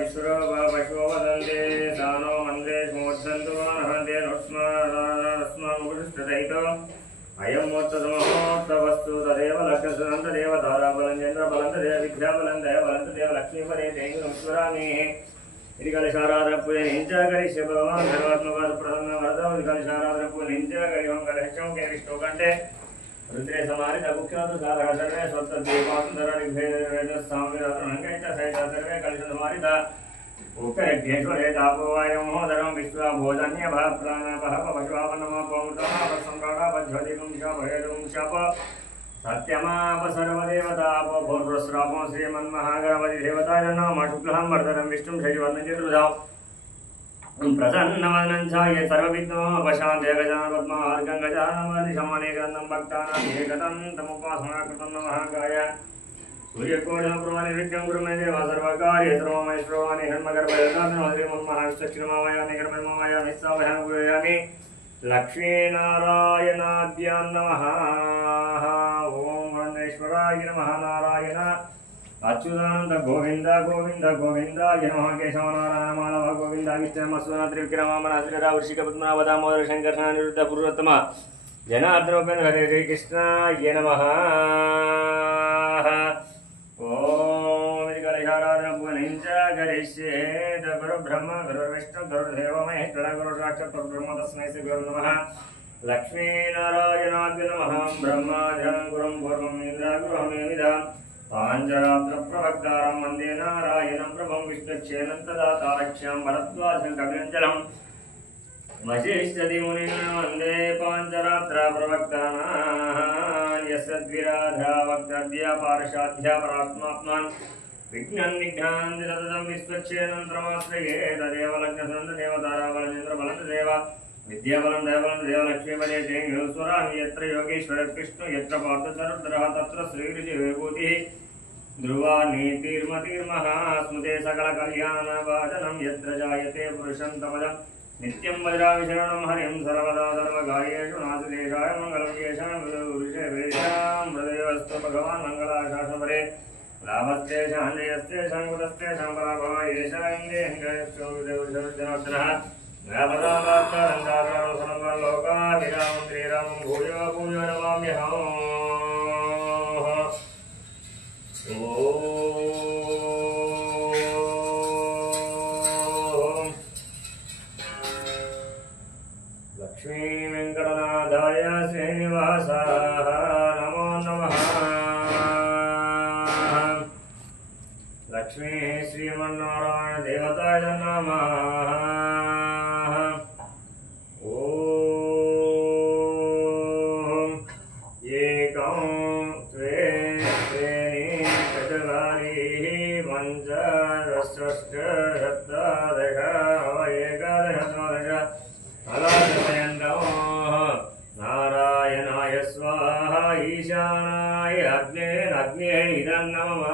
विश्वपशो वदन्ते सानो मन्दे मोक्षन्तु नहन्ते नस्मामुपतिष्ठितो अयं मोक्षतमोक्तवस्तु तदेव लक्ष्यं तदेव ताराबलं चन्द्रबलं तदेव विद्याबलं दयबलं तदेव लक्ष्मीपदे तेङ्गुरस्वरामि इति कलशाराधनपूजनीञ्च करिष्ये भगवान् सर्वात्मकप्रसन्नवरदौ इति कलशाराधनपूजनीञ्च करिवं कलशं केरिष्टो कण्ठे रुद्रे समारित मुख्यात् सारः सर्वे स्वत्तदीपासुन्दरनिर्भेदवेदस्साम्यरात्रणङ्कैश्च सहिता सर्वे कलशसमारित उक्तयज्ञेश्वरे तापोवायमहोदरं विश्वा भोजन्यभः प्राणपः पशुवापन्नमोपमुद्रापसम्राटापज्वदिकं शापहेतुं शाप सत्यमाप सर्वदेवताप भोर्वस्रापो श्रीमन्महागणपतिदेवताय नमः शुक्लहं वरदरं विष्णुं शशिवर्णचतुर्भुजं प्रसन्नवदनं ध्याये सर्वविघ्नोपशान्त्यै गजाननपद्मार्गं गजाननमर्दिशमनेकदन्तं भक्तानां एकदन्तमुपासनाकृतं नमः गाय सूर्यकोटिप्रमाणनिर्विघ्नं कुरु मे देव सर्वकार्ये सर्वमैश्वर्याणि हन्मगर्भयदानं श्रीमन्महाविष्णुमावयामि कर्ममावयामि सावयामि पूजयामि लक्ष्मीनारायणाभ्यां नमः। ॐ वन्देश्वराय नमः। नारायण अच्युतानंद गोविंद गोविंद गोविंदाय नमः। केशवनारायण माधव गोविंद विष्णुमस्वना त्रिविक्रमामनाश्रीरा वृषिक पद्मनाभ दामोदर शंकर अनिरुद्ध पुरुषोत्तम जनार्दन उपेन्द्र हरे हरे कृष्णाय नमः। ओम कलशाराधनपूजनीञ्च करिष्ये गुरुब्रह्म गुरुर्विष्णु गुरुर्देवो महेश्वरः गुरुसाक्षात् परब्रह्म तस्मै श्री गुरुवे नमः। लक्ष्मीनारायणाय नमः। ब्रह्माजं गुरुं पूर्वं इन्द्रगुरुमेविदाम् पाञ्चरात्रप्रवक्तारं वन्दे नारायणं प्रभुं विष्णुक्षेणं तदा तारक्ष्यां भरद्वाजं कविञ्जलम् वसिष्ठदिमुनिं वन्दे पाञ्चरात्रप्रवक्तानां यस्य द्विराधा वक्तव्या पार्षाध्या परात्मात्मान् विघ्नं निघ्नान्ति तदं विश्वक्षेणं त्रमाश्रये तदेव लग्नसं तदेव ताराबलं चन्द्रबलं तदेव विद्याबलं दयबलं तदेव लक्ष्मीपदे तेङ्गुरस्वरामि यत्र योगेश्वरः कृष्णो यत्र पार्थचरुद्रः तत्र श्रीविभूतिः ध्रुवा नीतिर्मतिर्महा स्मृते सकलकल्याणभाजनं यत्र जायते पुरुषं तपदं नित्यं वज्रामि शरणं हरिं सर्वदा सर्वकार्येषु नासदेशाय मङ्गलं येषां विदुषेवेषां हृदयस्तु भगवान् मङ्गलाशासनपरे लाभस्तेषां जयस्तेषां कुतस्तेषां पराभव येषां देहङ्गयश्चोविदेवजनार्दनः लोकाभिरामं श्रीरामं भूयो भूयो नमाम्यहम्। लक्ष्मी वेंकटनाथाय श्रीनिवासाय नमो नमः। लक्ष्मी श्रीमन्नारायण देवताय नमः। ओम एकं द्वे त्रीणि चत्वारि पञ्च षष्ठ सप्तदश एकादश द्वादश नारायणाय स्वाहा ईशानाय अग्ने इदं नमः।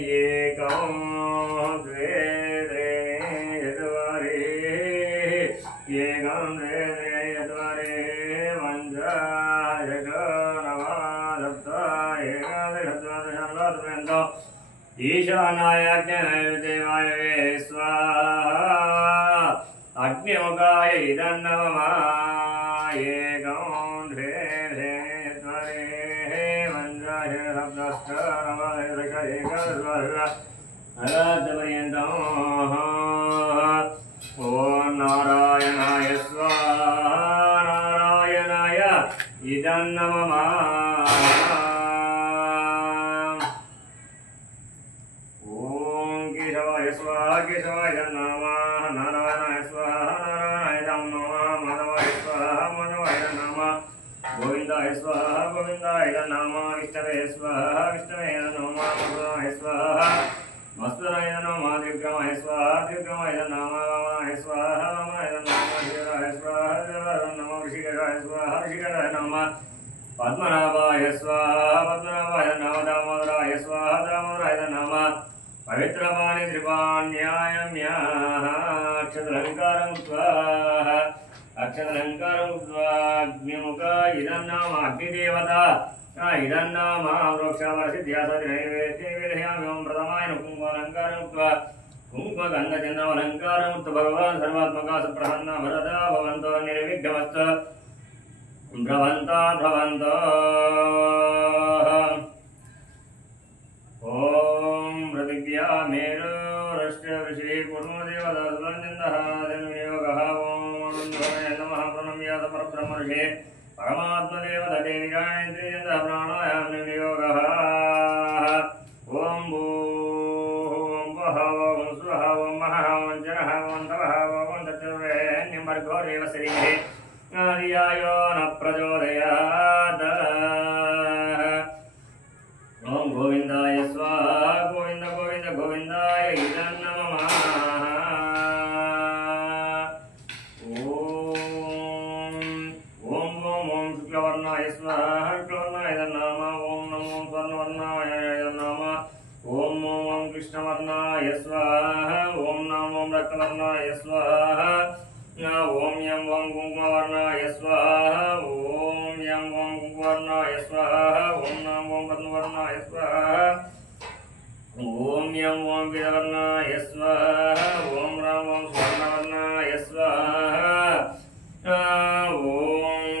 एकं द्वे त्रीणि चत्वारि एकं द्वे त्रीणि चत्वारि पञ्च षष्ठ नव सप्त एकादश द्वादश ईशानाय अग्नेय देवाय स्वाहा अग्निमुखाय इदं नमः। एकं द्वे त्रीणि चत्वारि पञ्च षष्ठ सप्त नव दश एकादश अनन्तपर्यन्तम्। ॐ नारायणाय स्वाहा नारायणाय इदं नमः। ॐ केशवाय स्वाहा केशवाय नमः। नारायणाय स्वाहा नारायणाय नमः। माधवाय स्वाहा माधवाय नमः। गोविन्दाय स्वाहा गोविन्दाय नमः। विष्णवे स्वाहा विष्णवे नमः। मधुराय स्वाहा मस्तुराय नमः। त्रिविक्रमाय स्वाहा त्रिविक्रमाय नमः। वामनाय स्वाहा वामनाय नमः। शिवराय स्वाहा शिवराय नमः। ऋषिकेशाय स्वाहा ऋषिकेशाय नमः। पद्मनाभाय स्वाहा पद्मनाभाय नमः। दामोदराय स्वाहा दामोदराय नमः। पवित्रपाणि त्रिपाण्यायम्याः अक्षतलङ्कारं स्वाहा अक्षतलङ्कारं स्वाग्निमुखा इदं नाम अग्निदेवता इदं नाम वृक्षवर्षिद्या सदिनैवेद्ये विधयामि गन्धचन्द्रमलङ्कारमुक्त भगवान् सर्वात्मका सुप्रसन्ना भरदा भवन्तो निर्विघ्नमस्तु भ्रवन्तो ॐ पृथिव्या मेरुरश्चि पूर्णदेवदासुलञ्जन्दः जन्मयोगः ॐ नमः प्रणम्यात परब्रह्मर्षे परमात्मदेवतटे विगायत्रीन्द्र प्राणायाम योगः ॐ भूः वः ॐ स्वः ॐ महः ॐ जनः ॐ तवः ॐ तत्सर्वेण्यमर्घोरेव शरीरे आर्यायो न प्रचोदयात् ॐ गोविन्दाय स्वाहा गोविन्द गोविन्द गोविन्दाय इदं नमः ॐ शुक्लवर्णाय स्वाहा शुक्लवर्णाय नमः ॐ नमो स्वर्णवर्णाय नमः ॐ कृष्णवर्णाय स्वाहा ॐ नमो रक्तवर्णाय स्वाहा ॐ यं ॐ कुङ्कुमवर्णाय स्वाहा ॐ यं ॐ कुङ्कुमवर्णाय स्वाहा ॐ नमो पद्मवर्णाय स्वाहा ॐ यं ॐ वीरवर्णाय स्वाहा ॐ राम ॐ स्वर्णवर्णाय स्वाहा ॐ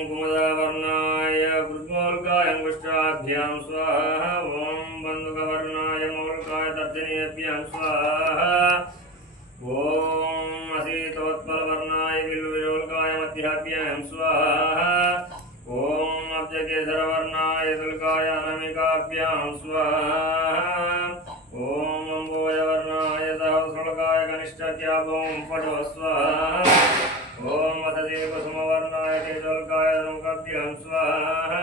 कुमुदवर्णाय कृष्णोल्काय अंगुष्ठाभ्यां स्वाहा ॐ बन्धुकवर्णाय मोल्काय तर्जनीभ्यां स्वाहा ॐ असीतोत्पलवर्णाय विल्लुविलोल्काय मध्याभ्यां स्वाहा ॐ अब्जकेसरवर्णाय तुल्काय अनामिकाभ्यां स्वाहा ॐ अम्बोजवर्णाय सहस्रलोकाय कनिष्ठाभ्यां पटो स्वाहा ॐ वसते कुसुमवर्णाय केतुल्काय धनुकाभ्यां स्वाहा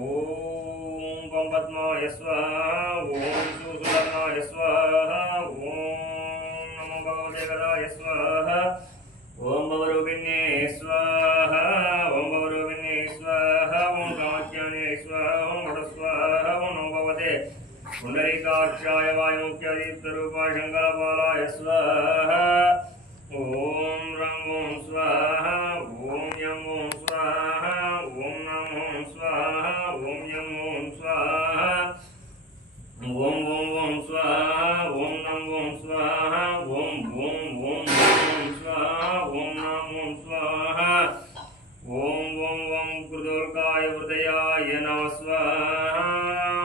ॐ पद्माय स्वाहा ॐ सुसुवर्णाय स्वाहा ॐ नमो भगवते गदाय स्वाहा ॐ भवरूपिण्ये स्वाहा ॐ भवरूपिण्ये स्वाहा ॐ कामाख्याने स्वाहा ॐ घटस्वाहा ॐ नमो भगवते पुण्डरीकाक्षाय वायुमुख्यादित्यरूपाय शङ्करपालाय स्वाहा ॐ रं ॐ स्वाहा ॐ यं ॐ स्वाहा ॐ नम ॐ स्वाहा ॐ यं ॐ स्वाहा ॐ स्वाहा ॐ नम ॐ स्वाहा ॐ स्वाहा ॐ नम ॐ स्वाहा ॐ कृदोल्काय हृदयाय नमः स्वाहा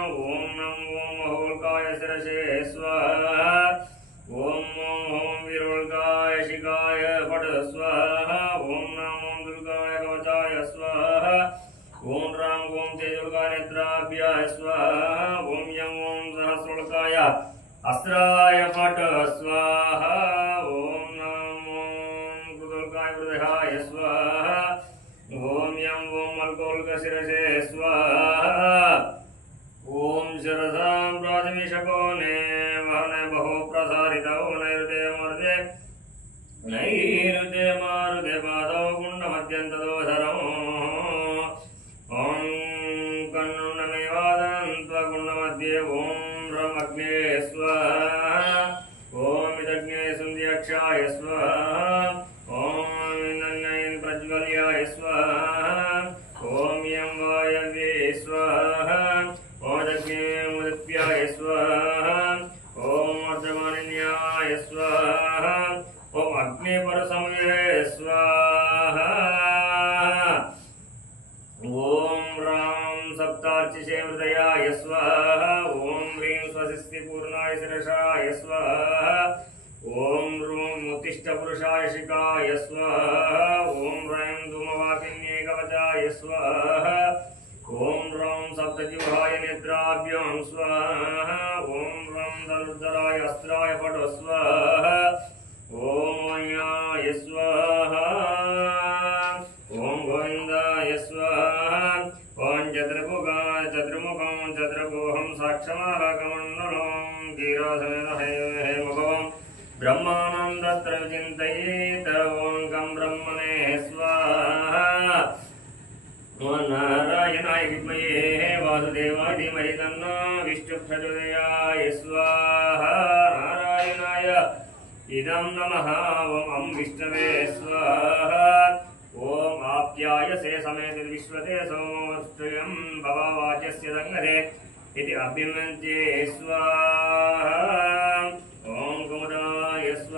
ॐ नम ॐ महोल्काय शिरसे स्वाहा ॐ वीरोल्काय शिखाय फट स्वाहा ॐ नम ॐ दुर्गाय कवचाय स्वाहा ॐ राम ॐ तेजोल्काय नेत्राभ्याय स्वाहा ॐ यं ॐ सहस्रोल्काय अस्त्राय फट स्वाहा ॐ नम ॐ कृदोल्काय हृदयाय स्वाहा ॐ यं ॐ मल्कोल्कशिरसे स्वाहा ॐ शिरसां प्राथमिशकोने वहने बहु प्रसारितौ नैरुते मारुते पादौ कुण्डमत्यन्तदोधरौ ॐ कन्नुण्डमेवादन्त्वकुण्डमध्ये ॐ रमग्ने स्वाहा ॐ विदग्ने सुन्द्यक्षाय स्वाहा ॐ नन्नयन् प्रज्वल्याय स्वाहा ॐ यं वायव्ये स्वाहा ॐ दग्ने मुदप्याय स्वाहा ॐ अर्धमानिन्याय स्वाहा ॐ अग्निपरसंविहे स्वाहा ॐ राम सप्तार्चिषे हृदयाय स्वाहा ॐ ह्रीं स्वस्तिपूर्णाय शिरसाय स्वाहा ॐ रूं उत्तिष्ठपुरुषाय शिखाय स्वाहा ॐ ह्रैं धूमवाकिन्ये कवचाय स्वाहा ॐ रं सप्तजिह्वाय नेत्राभ्यां स्वाहा ॐ रं धनुर्धराय अस्त्राय फट स्वाहा ॐ याय स्वाहा ॐ गोविन्दाय स्वाहा ॐ चतुर्मुखाय चतुर्मुखं साक्षमालाकमण्डलं गिरासमेन हेमभवं ब्रह्माणं तत्र विचिन्तयेत ॐ गं ब्रह्मणे स्वाहा नारायणाय विद्महे वासुदेवाय धीमहि तन्नो विष्णुः प्रचोदयात् स्वाहा नारायणाय इदं नमः ॐ विष्णवे स्वाहा ॐ आप्यायसे समेत विश्वते सोमोऽस्तुयं भवावाच्यस्य संगते इति अभिमन्त्ये स्वाहा ॐ कुमुदाय स्वाहा।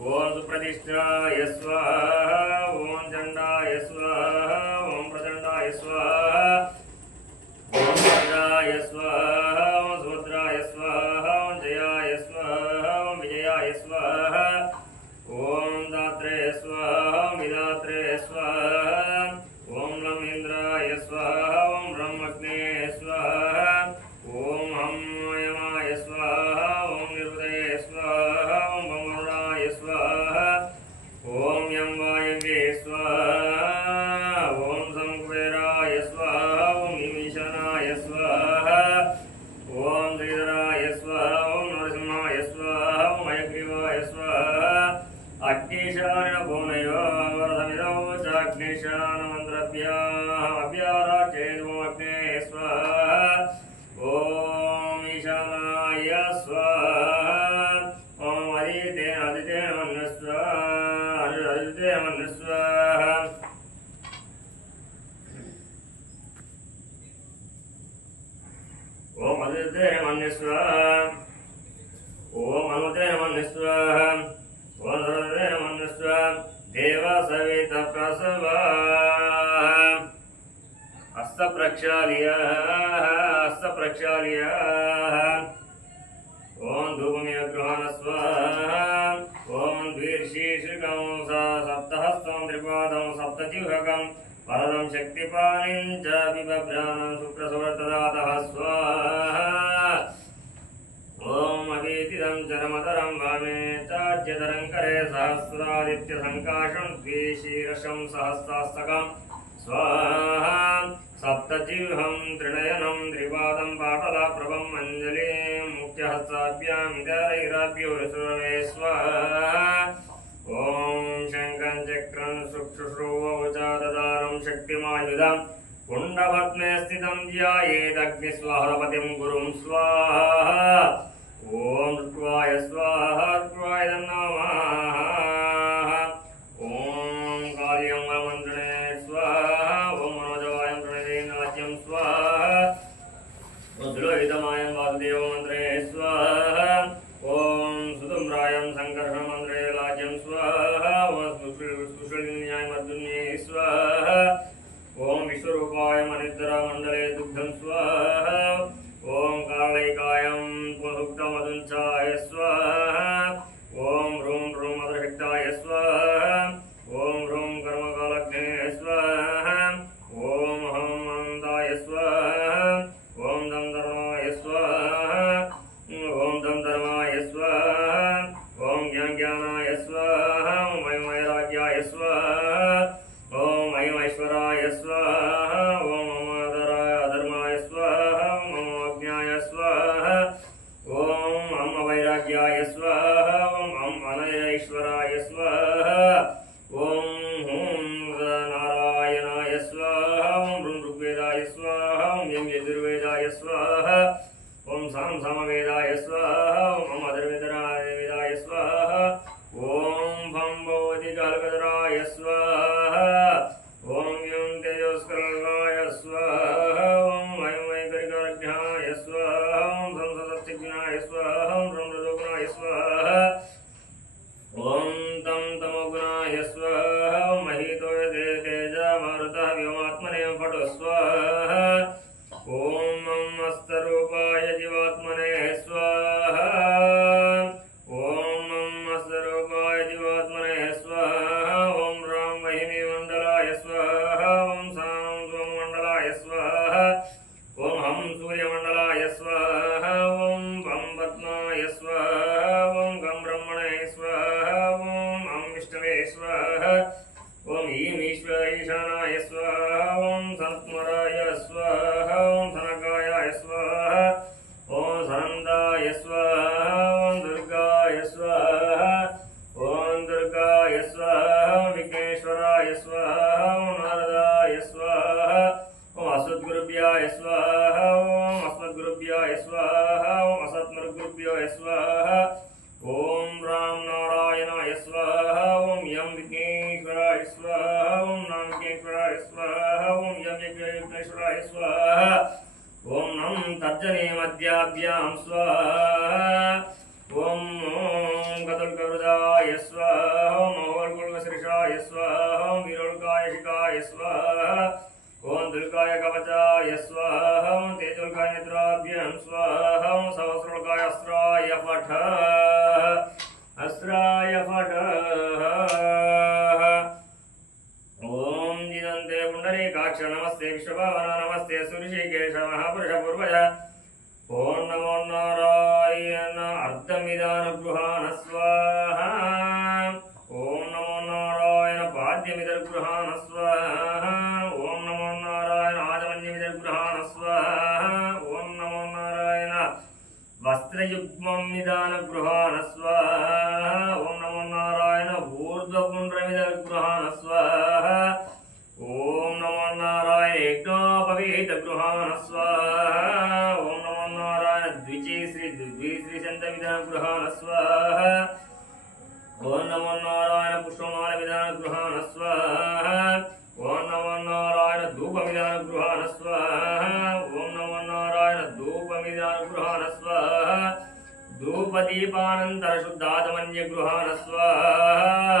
ओम सुप्रतिष्ठाय स्वाहा ओम चंडाय स्वाहा ओम प्रचंडाय स्वाहा ओम भद्राय स्वाहा ओम सुभद्राय स्वाहा ओम जयाय स्वाहा ओम विजयाय स्वाहा ओम दात्रे स्वाहा ओम विदात्रे स्वाहा ओम लं इंद्राय स्वाहा ओम लं अग्ने स्वाहा ओम हम यमाय स्वाहा ओम निर्वदये स्वाहा ओम वरुणाय स्वाहा ओम यं वायवे स्वाहा ओम संकुबेराय स्वाहा ओम ईशानाय स्वाहा ओम श्रीधराय स्वाहा ओम नरसिंहाय स्वाहा ओम हयग्रीवाय स्वाहा अग्निशान भुवनयो वरदमिदौ चाग्निशान मन्त्रभ्यामभ्याराचेनो अग्ने स्वाहा ओम ईशानाय स्वाहा ओम हरिते आदिते मन्य स्वाहा हरिते मन्य स्वाहा ओम हरिते मन्य स्वाहा ओम हनुमते मन्य स्वाहा ओम सर्वते मन्य स्वाहा देव सवित प्रसवा हस्त प्रक्षाल्य ओम धूपमेग्रहण स्वाहा ओम द्विशीर्षकं सप्तहस्तं त्रिपादं सप्तजिह्वकं परदं शक्तिपाणिं च बिभ्राणं शुक्रसवर्तदातः स्वाहा ओम अवीतिदं चरमतरं वामे चाज्यतरं करे सहस्रादित्यसङ्काशं द्विशीर्षं सहस्रास्तकं स्वाहा सप्तजिह्वं त्रिनयनं त्रिपादं पाटलाप्रभं मञ्जलिं मुख्यहस्ताभ्यां इतरैराभ्यो विसुरवे स्वाहा ओम शङ्खं चक्रं शुश्रूषवचाददारं शक्तिमायुधं कुण्डपद्मे स्थितं ध्यायेदग्निस्वाहापतिं गुरुं स्वाहा ओम ऋत्वाय स्वाहा ऋत्वाय नमः ओम काल्यं वमन्त्रणे स्वाहा ओम मनोजवायं प्रणयेनाज्यं स्वाहा ओम सुलोहितमायं वासुदेव मन्त्रे स्वाहा ओम सुधुम्रायं संकर्षण मन्त्रे लाज्यं स्वाहा ओम सुषुलिन्याय मर्दुन्ये स्वाहा ओम विश्वरूपाय मनिद्रा मंडले दुग्धं स्वाहा ओम कालैकायं पुनरुक्तमदुञ्चाय स्वाहा ओम ह्रूं ह्रूं मदरहिक्ताय स्वाहा ओम ह्रूं कर्मकालग्ने स्वाहा ओम हं अनन्ताय स्वाहा ओम दं धर्माय स्वाहा ओम दं धर्माय स्वाहा ओम ज्ञानाय स्वाहा ओम वैराग्याय स्वाहा ओम ऐश्वराय स्वाहा ओम अधर्माय स्वाहा ओम अज्ञाय स्वाहा ओम वैराग्याय स्वाहा ओम अनयैश्वराय स्वाहा ओम हुं नारायणाय स्वाहा ओम ऋग्वेदाय स्वाहा ओम यजुर्वेदाय स्वाहा ओम सामवेदाय स्वाहा ओम अधर्वेदाय स्वाहा ओम भं भवतिकालकधराय स्वाहा ओम यं तेजस्करणाय स्वाहा ओम वैकरिकाभ्याय स्वाहा ओम संसदस्तिज्ञाय स्वाहा ओम ब्रह्मजोगुणाय स्वाहा ओम तं तमोगुणाय स्वाहा ओम महितोय तेजमारुतः व्योमात्मने फटो स्वाहा ओम मस्तरूपाय जीवात्मने स्वाहा ओम मस्तरूपाय जीवात्मने स्वाहा ओम राम वहिनी मंडलाय स्वाहा ओम सां मंडलाय स्वाहा ओम हम सूर्यमंडलाय स्वाहा ओम वं पद्माय स्वाहा ओम गं ब्रह्मणे स्वाहा ओम हम विष्णवे स्वाहा ओम ईं ईशानाय स्वाहा ओम सनत्मराय स्वाहा ओम सनकाय स्वाहा ओम सनन्दाय स्वाहा ओम दुर्गाय स्वाहा ओम दुर्गाय स्वाहा विघ्नेश्वराय स्वाहा ओम नारदाय स्वाहा ओम असद्गुरुभ्याय स्वाहा ओम अस्मद्गुरुभ्याय स्वाहा ओम असत्मद्गुरुभ्याय स्वाहा ओम राम नारायणाय स्वाहा ओम यं विघ्नेश्वराय स्वाहा ओम नाम विघ्नेश्वराय स्वाहा ओम यं यज्ञेश्वराय स्वाहा ओम नम तर्जने मध्याभ्यां स्वाहा ओम गतुलकवृदाय स्वाहा अस्राय फट ओम जिदंते पुंडरीकाक्ष नमस्ते विश्वभावना नमस्ते सुऋषिकेश महापुरुष पूर्वज ओम नमो नारायण अर्धमिदानुगृहाण स्वाहा ओम नमो नारायण पाद्यमिदर्गृहाण स्वाहा ओम नमो नारायण आजमन्यमिदर्गृहाण स्वाहा ओम नमो नारायण वस्त्रयुग्ममिदानुगृहाण स्वाहा ओम नमो नारायण ऊर्ध्वपुण्ड्रमिदर्गृहाण स्वाहा ओम नमो नारायण यज्ञोपवीतगृहाण स्वाहा ओम नमो नारायण द्विश्री चन्द्रमिदनुगृहाण स्वाहा ओम नमो नारायण पुष्पमालमिदनुगृहाण स्वाहा ओम नमो नारायण धूपमिदनुगृहाण स्वाहा ओम नमो नारायण धूपमिदनुगृहाण स्वाहा धूपदीपानन्तर शुद्धाचमन्यगृहाण स्वाहा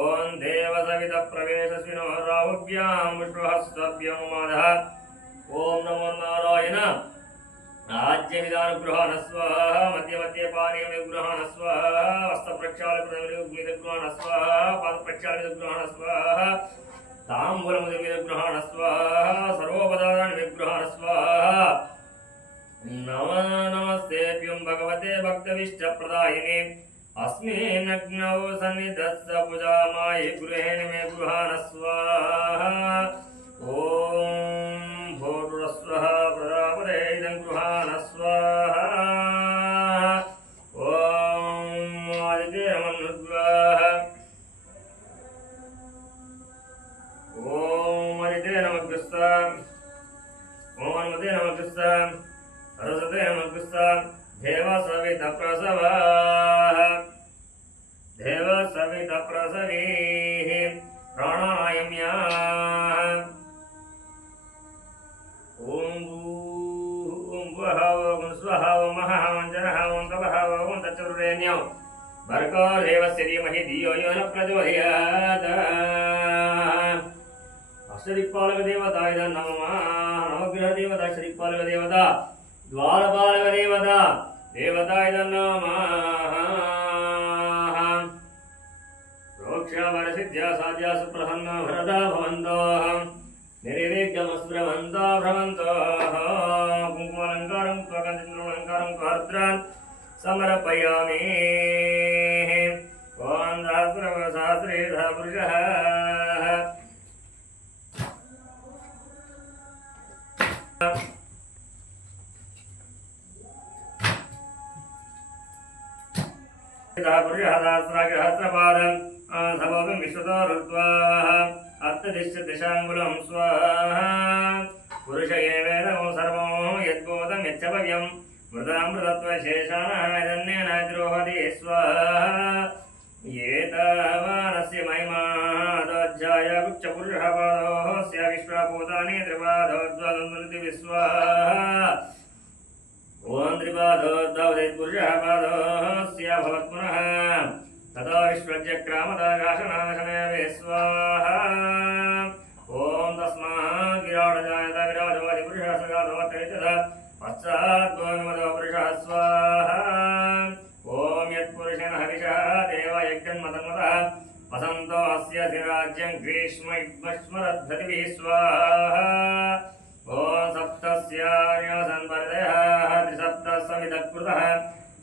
ओम देवसवित प्रवेशस्विनो राहुभ्यां विष्णुहस्तभ्यं माधः ओम नमो नारायण राज्यमिदानुगृहाण स्वाहा मध्य मध्य पानीयमिदनुगृहाण स्वाहा हस्तप्रक्षालनमिदनुगृहाण स्वाहा पादप्रक्षालनमिदनुगृहाण स्वाहा ताम्बूलमिदनुगृहाण स्वाहा सर्वोपदानमिदनुगृहाण स्वाहा नमो नमस्तेभ्यं भगवते भक्तविष्टप्रदायिने अस्मिन्नग्नौ सन्निधत्स पूजामायि गृहेण मे गृहाण स्वाहा ओम भूर्भुवस्वः प्रजापते इदं गृहाण स्वाहा ओम आदित्यमनुद्वाः ओम आदित्य नमस्कृत्य ओम अन्मते नमस्कृत्य सरस्वते नमस्कृत्य देवसवित प्रसवाः देवसवित प्रसवीः प्राणायाम्याः ओम भूः ओम स्वः ओम महः ओम जनः ओम तपः ओम तच्चरुरेण्यौ भर्गो देवस्य धीमहि धियो यो न प्रचोदयात् अष्टदिक्पालक देवता इदं नमः नवग्रह देवता अष्टदिक्पालक देवता द्वारपालक देवता देवता इदं नमः प्रोक्ष्यवरसिद्ध्या साध्या सुप्रसन्ना भरदा भवन्तो निर्विघ्नमस्भ्रमन्तो भ्रमन्तो कुङ्कुमालङ्कारं त्वगन्धर्वालङ्कारं त्वहर्त्रान् समर्पयामि ॐ सहस्रेधः पुरुषः सहस्रपादं सभोगं विश्वतोरुत्वाः अर्थदिशाङ्गुलं स्वाहा पुरुष एवेदं सर्वं यद्बोधं यच्चभव्यं मृदामृतत्वशेषाणः यदन्येन द्रोहति स्वाहा एतावानस्य महिमादोऽध्याय गुच्छपुरुषः पादोऽस्य विश्वभूतानि त्रिपादोद्वन्द्विस्वाहा ओम त्रिपादोद्वन्द्विपुरुषः पादोऽस्य भवत्पुनः ततो विश्वज्यक्रामदाकाशनाशनवे स्वाहा ओम तस्मात् विराटजायत विराजवादिपुरुषः सगाधोत्तरितः पश्चाद्गोविमदो पुरुषः स्वाहा ओम यत्पुरुषेण हविषः देव यज्ञन्मतन्मतः वसन्तो अस्य राज्यं ग्रीष्मस्मरद्धतिभिः स्वाहा ओम सप्तस्यान्यासन्वर्धयः त्रिसप्तः समिदकृतः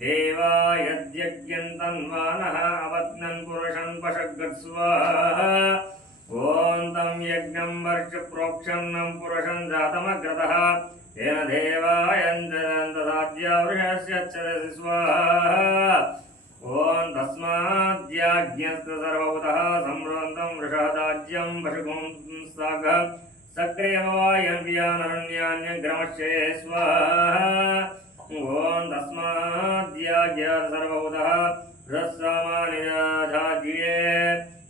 देवा यद्यज्ञन्तन्वानः अवत्नन् पुरुषन् पशग्गत् स्वाहा ओम तं यज्ञं वर्षप्रोक्षन्नं पुरुषं जातमग्रतः तेन देवायन्दसाद्या वृषस्यच्छदसि स्वाहा ओम तस्माद्याज्ञस्तु सर्वभूतः संवृन्तं वृषदाज्यं पशुगुं सागः सक्रियमवायव्यानरण्यान्यग्रमश्ये स्वाहा ओम तस्माद्याज्ञात् सर्वभूतः रस्सामानिराधाज्ये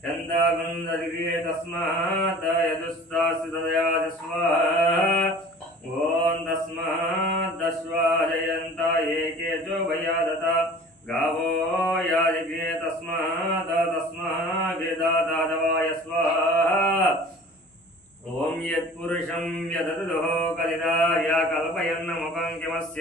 चन्दागन्धदिव्ये तस्मात् यदुस्तास्ति तदयाज स्वाहा ओम तस्मादश्वाजयन्त एके चो वयादता गावो यादिग्रे तस्माद्गेदादादवाय स्वाहा ओम यत्पुरुषं यदतुदो कलिदार्या कल्पयन्नमुपं किमस्य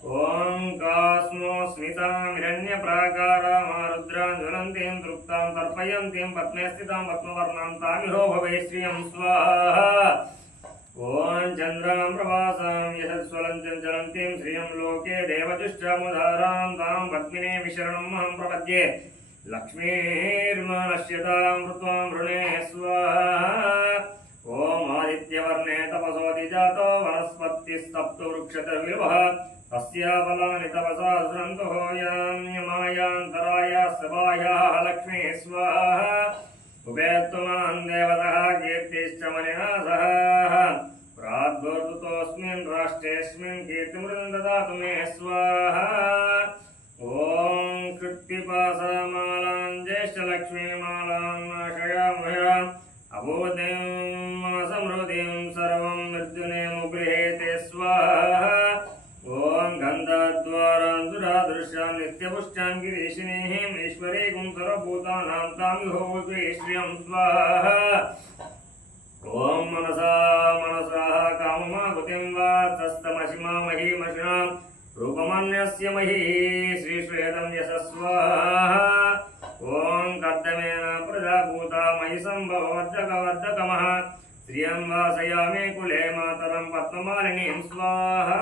ओम कास्मो स्मितामिरण्यप्राकारामारुद्रां ज्वलन्तीं तृप्तां तर्पयन्तीं पद्मे स्थितां पद्मवर्णां तामिहो भवे श्रियं स्वाहा ओम चन्द्रां प्रभासां यशस्वलन्तीं ज्वलन्तीं श्रियं लोके देवजुष्टामुदारां तां पद्मिने विशरणमहं प्रपद्ये लक्ष्मीर्मनश्यतां कृत्वां वृणे स्वाहा ओम आदित्यवर्णे तपसोऽधिजातो वनस्पतिस्तप्तो वृक्षतर्विवः अस्या फलानि तपसा सुरन्तो यमायान्तराय सभायाः लक्ष्मी स्वाहा उपेत्तमान् देवतः कीर्तिश्च मणिना सह प्राद्भूतोऽस्मिन् राष्ट्रेऽस्मिन् कीर्तिमृतं ददातु मे स्वाहा ॐ कृत्तिपासमालां ज्येष्ठलक्ष्मीमालां नाशयामयाम् अबोधिं समृद्धिं सर्वं मृत्युनेमुगृहेते स्वाहा ओम गंधद्वारां दुरादृशां नित्यपुष्टां गिरीशिनीं ईश्वरीं सर्वभूतानां तामिहोऽग्रे श्रियं स्वाहा ओम मनसा मनसा काममागुतिं वा तस्तमशिमामहीमशां रूपमन्यस्य मही श्रीश्वेदं यशस्वाहा ओम कर्दमेन प्रजाभूता मयि सम्भववर्धकवर्धकमः श्रियं वासयामि कुले मातरं पद्ममालिनीं स्वाहा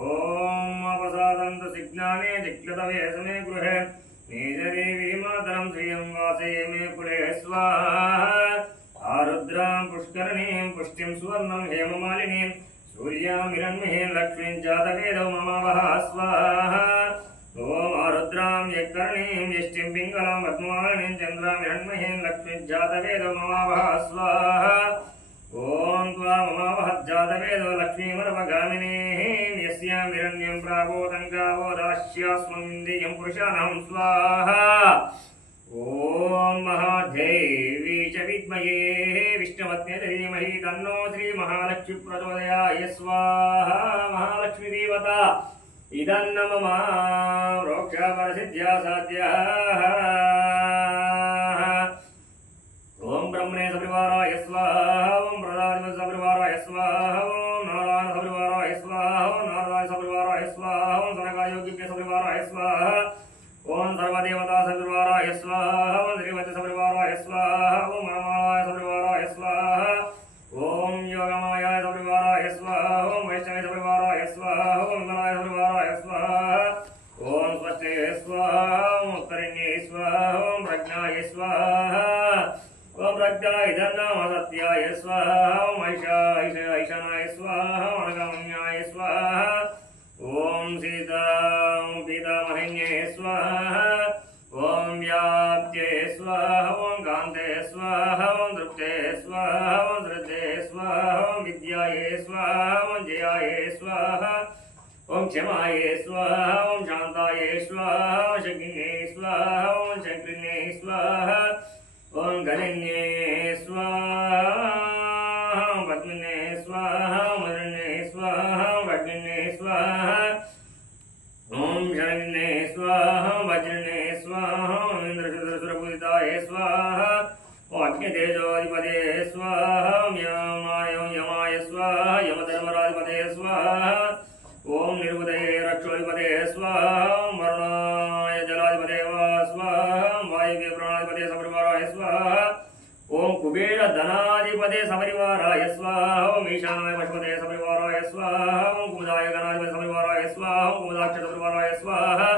ओम अपसादन्तु सिज्ञाने जिक्लतवे समे गृहे नीचदेवी मातरं श्रियं वासयामि कुले स्वाहा आरुद्रां पुष्करणीं पुष्टिं सुवर्णं हेममालिनीं सूर्यामिरण्महीं लक्ष्मीं जातवेदो ममावः स्वाहा ओम आरुद्रां यत्कर्णीं यष्टिं पिङ्गलां पद्ममालिनीं चन्द्रामिरण्महीं लक्ष्मीं जातवेदो ममावः स्वाहा ओम त्वा ममावः जातवेदो लक्ष्मीमरवगामिनीं यस्यां हिरण्यं प्रावोदङ्गावो दास्यास्मन्दियं पुरुषाणां स्वाहा ओम महादेवी च विद्महे विष्णुपत्न्यै धीमहि तन्नो श्रीमहालक्ष्मी प्रचोदयात् स्वाहा महालक्ष्मी देवता इदन्न मम रोक्षापरसिद्ध्या साध्याः ओम ब्रह्मणे सपरिवाराय स्वाहा ओम प्रदादिमत सपरिवाराय स्वाहा ओम नारायण सपरिवाराय स्वाहा ओम नारायण सपरिवाराय स्वाहा ओम सनकायोगिभ्य सपरिवाराय स्वाहा ओम सर्वदेवता सपरिवाराय स्वाहा ओम श्रीमती सपरिवाराय स्वाहा ओम मनमाय सपरिवाराय स्वाहा ओम योगमायाय सपरिवाराय स्वाहा ओम वैष्णवे सपरिवाराय स्वाहा ओम विमलाय सपरिवाराय स्वाहा ओम स्वस्ते स्वाहा ओम उत्तरिण्ये स्वाहा ओम प्रज्ञाय स्वाहा ओम प्रज्ञाय धन्नाम सत्याय स्वाहा ओम ऐशानाय स्वाहा ओम अनगमन्याय स्वाहा ओम सीता पीतामहिन्ये स्वाहा ओम व्याप्त्ये स्वाहा ओम कान्ते स्वाहा ओम तृप्ते स्वाहा ओम श्रद्धे स्वाहा ओम विद्याये स्वाहा ओम जयाय स्वाहा ओम क्षमाय स्वाहा ओम शान्ताय स्वाहा ओम शक्तिने स्वाहा ओम शक्तिने स्वाहा ओम गणिन्ये स्वाहा ओम पद्मिने स्वाहा ओम मदने स्वाहा ओम भग्ने स्वाहा ओम शरण्ये स्वाहा वज्रने स्वाहा ओम इंद्रशूद्रसुरपूजिताय स्वाहा ओम अग्नितेजोधिपते स्वाहा ओम यमाय स्वाहा यमधर्मराधिपते स्वाहा ओम निर्वृतये रक्षोधिपते स्वाहा ओम वरुणाय जलाधिपते स्वाहा ओम वायुवे प्राणाधिपते सपरिवाराय स्वाहा ओम कुबेर धनाधिपते सपरिवाराय स्वाहा ओम ईशानाय पशुपते सपरिवाराय स्वाहा ओम कुमुदाय गणाधिपते सपरिवाराय स्वाहा ओम कुमुदाक्ष सपरिवाराय स्वाहा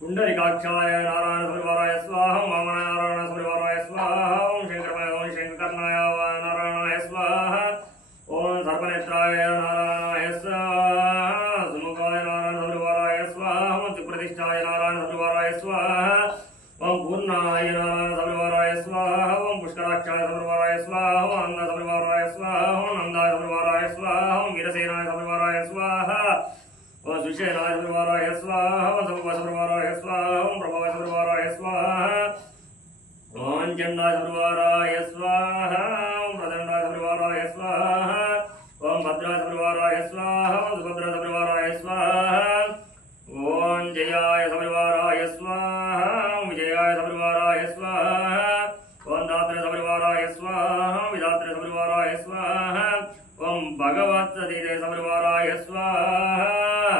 पुंडरीकाक्षाय नारायण सपरिवाराय स्वाहा ओम वामनाय नारायण सपरिवाराय स्वाहा ओम शंकरकर्णाय नारायणाय स्वाहा ओम सर्पनेत्राय नारायणाय स्वाहा सुमुखाय नारायण सपरिवाराय स्वाहा ओम त्रिप्रतिष्ठाय नारायण सपरिवाराय स्वाहा ओम पूर्णाय नारायण सपरिवाराय स्वाहा ओम पुष्कराक्षाय सपरिवाराय स्वाहा ओम नंद सपरिवाराय स्वाहा ओम नंदाय सपरिवाराय स्वाहा ओम वीरसेनाय सपरिवाराय स्वाहा ओम सुषेणाय सपरिवाराय स्वाहा ओम सपरिवाराय स्वाहा ओम प्रभावाय सपरिवाराय स्वाहा ओम चंडाय सपरिवाराय स्वाहा ओम प्रचंडाय सपरिवाराय स्वाहा ओम भद्राय सपरिवाराय स्वाहा ओम सुभद्रा सपरिवाराय स्वाहा ओम जयाय सपरिवाराय स्वाहा ओम विजयाय सपरिवाराय स्वाहा ओम दात्रे सपरिवाराय स्वाहा विदात्रे सपरिवाराय स्वाहा ओम भगवत्सतीते सपरिवाराय स्वाहा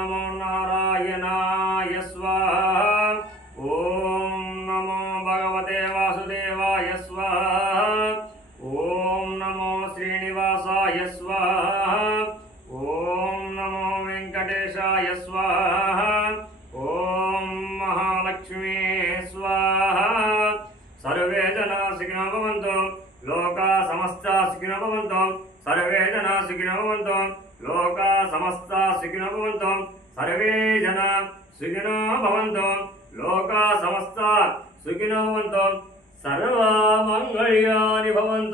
नमो नारायणाय स्वाहा ॐ नमो भगवते वासुदेवाय स्वाहा ॐ नमो श्रीनिवासाय स्वाहा ॐ नमो वेंकटेशाय स्वाहा ॐ महालक्ष्मी स्वाहा सर्वे जना सुखिनो भवन्तु लोका समस्ता सुखिनो भवन्तु सर्वे जना सुखिनो भवन्तु लोका समस्ता सुखिनो भवन्तु सर्वे जना सुखिनो भवन्तु लोका समस्ता सुखिनो भवन्तु सर्वमङ्गल्यानि भवन्तु।